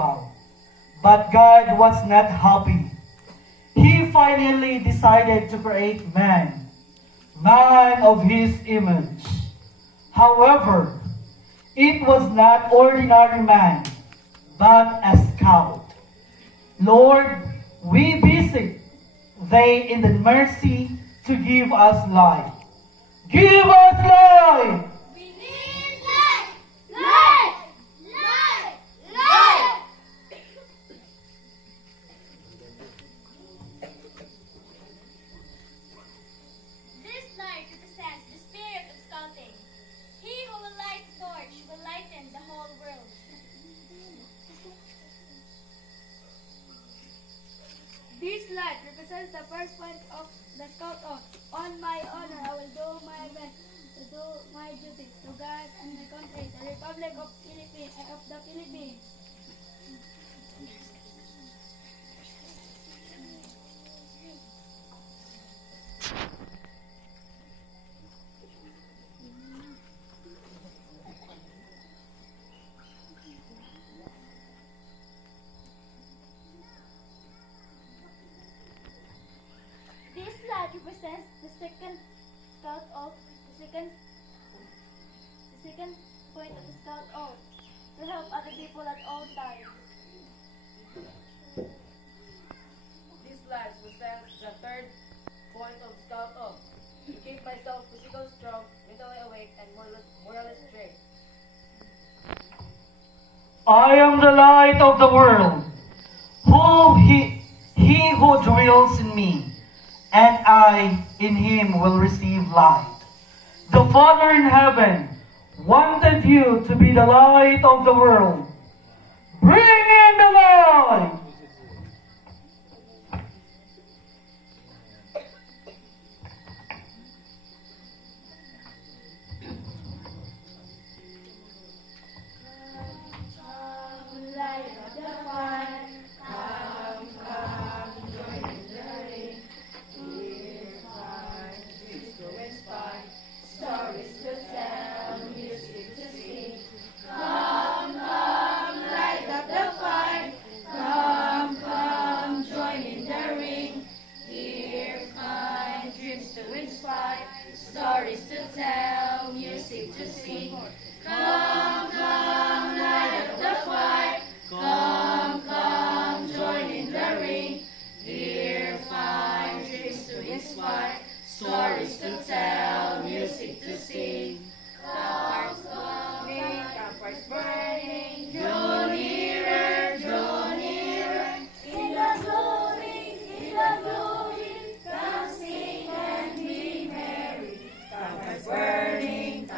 animal. But God was not happy. He finally decided to create man, man of his image. However, it was not ordinary man, but a scout. Lord, we beseech thee in the mercy to give us life. Give us life! We need light! Light! Light! Light! This light represents the spirit of scouting. He who will light the torch will lighten the whole world. This light represents the first point of the scout oath. On my honor, I will do my best to do my duty to God and my country, the Republic of the Philippines. This light represents the second scout oath, the second point of the scout oath, to help other people at all times. This light represents the third point of Scout Off, to keep myself physically strong, mentally awake, and morally straight. I am the light of the world. He who dwells in me, and I in him will receive light. The Father in heaven wanted you to be the light of the world. Bring in the light! Light of the fire, come, join in the ring. Here's fire, dreams to inspire, stories to tell, music to sing. Come, light up the fire. Come, join in the ring. Hear fine dreams to inspire, stories to tell, music to sing. Come, light up the fire. Come, join in the ring. Hear fine dreams to inspire, stories to tell, music to sing. Campfires burning, campfires burning. Draw nearer, in the glory, come sing and be merry. Campfires burning,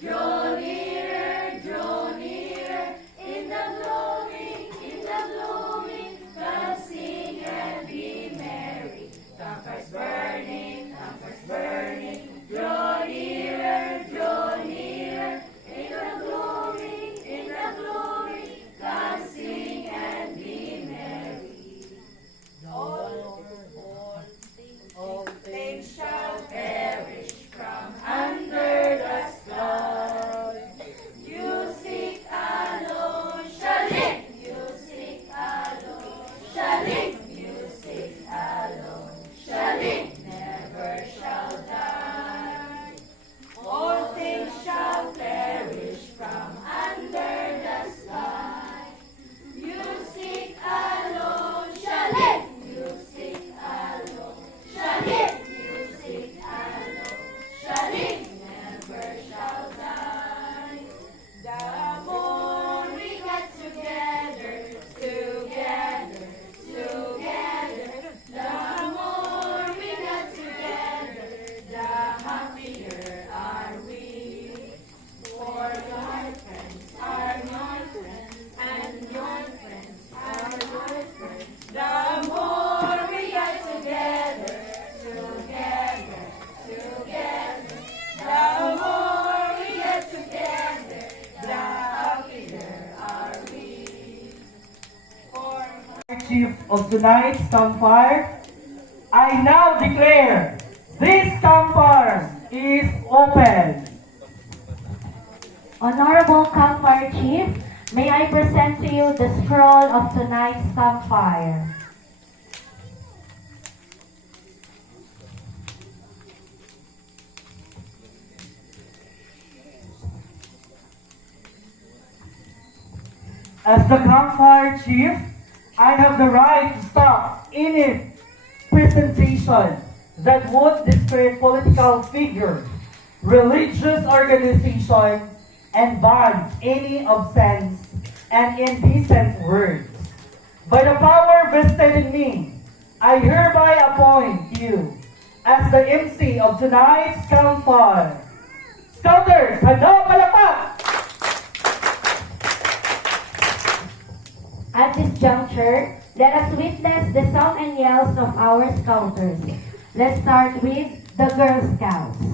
draw nearer, in the glory, come sing and be merry. Campfires burning, draw nearer, in the glory, come sing and be merry. All things shall perish from under the sky. You seek alone shall live. You seek alone shall live. You seek alone shall live. Never shall die. All things shall perish from under the sky. You seek alone shall live. You seek alone shall live. You seek alone shall live. Never shall die. The more we get together, the more we get together, the happier are we. For your friends are my friends, and your friends are my friends. The more we get together, the more we get together, the happier are we. For Chief of tonight's campfire, I now declare this campfire is open. Honorable Campfire Chief, May I present to you the scroll of tonight's campfire. As the campfire chief, I have the right to stop any presentation that would discredit political figure, religious organization, and ban any obscene and indecent words. By the power vested in me, I hereby appoint you as the MC of tonight's campfire. Scouters, handa palakpak! At this juncture, let us witness the song and yells of our scouters. Let's start with the Girl Scouts.